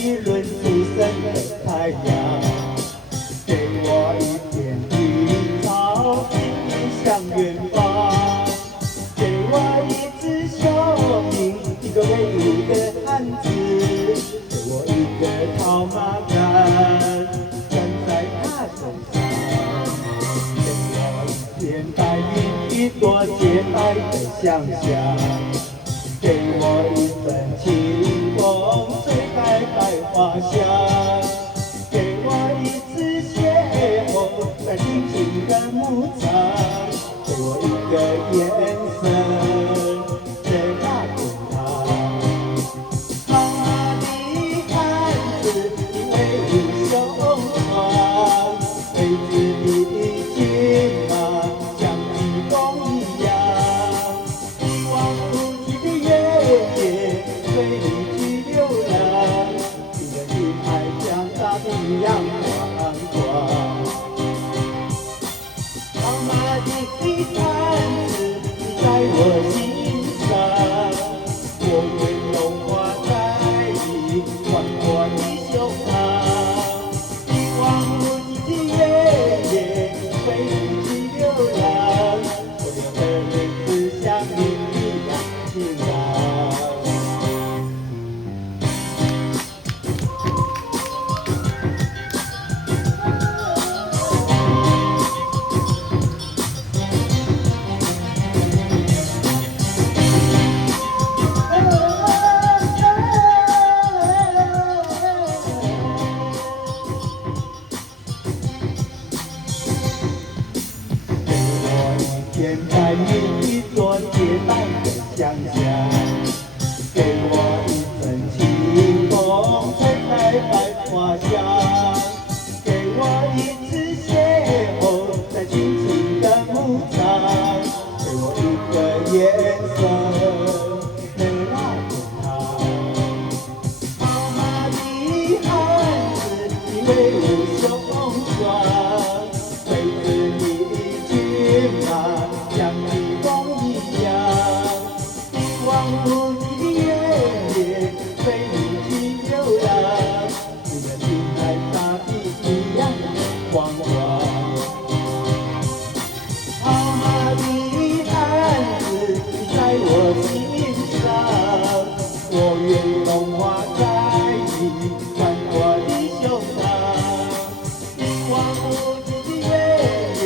一轮初升的太阳，给我一片绿草，引向远方。给我一只小兵，一个威武的汉子，给我一个套马杆，站在他身上。给我一片白云，一朵洁白的想象。给我一份清风，吹开百花香。给我一次邂逅，在静静的牧场。给我一个眼神，在那天堂。好马的汉子，你威武雄壮，为子的骏马，像疾风一样。一望无际的原野，随你去流浪。你的心海像大地阳光光。好马的汉子，你在我心上，我愿融化在你宽阔的胸膛。一望无际的原野，随你去流浪，所有的日子像你一样晴朗。天白云，一朵洁白的想象，给我一份清风，吹开百花香。给我一次邂逅，在静静的牧场。给我一个眼神，在那天堂。好马的汉子，你威武雄壮，为子你骏马，像疾风一样。一望无际的原野，随你去流浪。你的心海大地一样光光。好马的汉子，你在我心上，我愿融化在你宽阔的胸膛。一望无际的原野，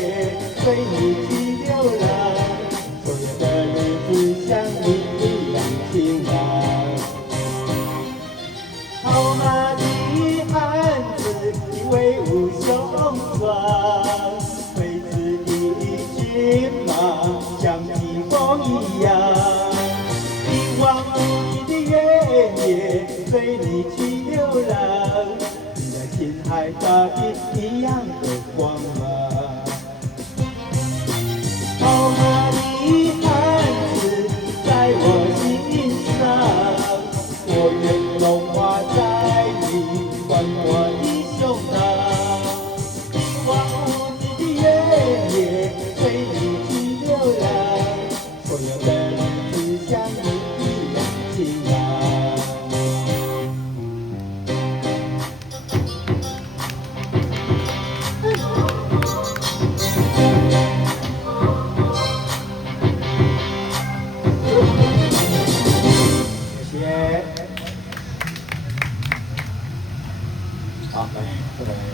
随你去流浪，所有的日子像你一样晴朗。好马的汉子，你威武雄壮，为子的骏马，像疾风一样。一望无际的原野，随你去流浪，你的心海大地一样的光芒。好马的汉子，在我心上，我愿融化在你宽阔的胸膛。一望无际的原野，随你去流浪，所有的日子像你一样晴朗。谢谢。好，来，再来。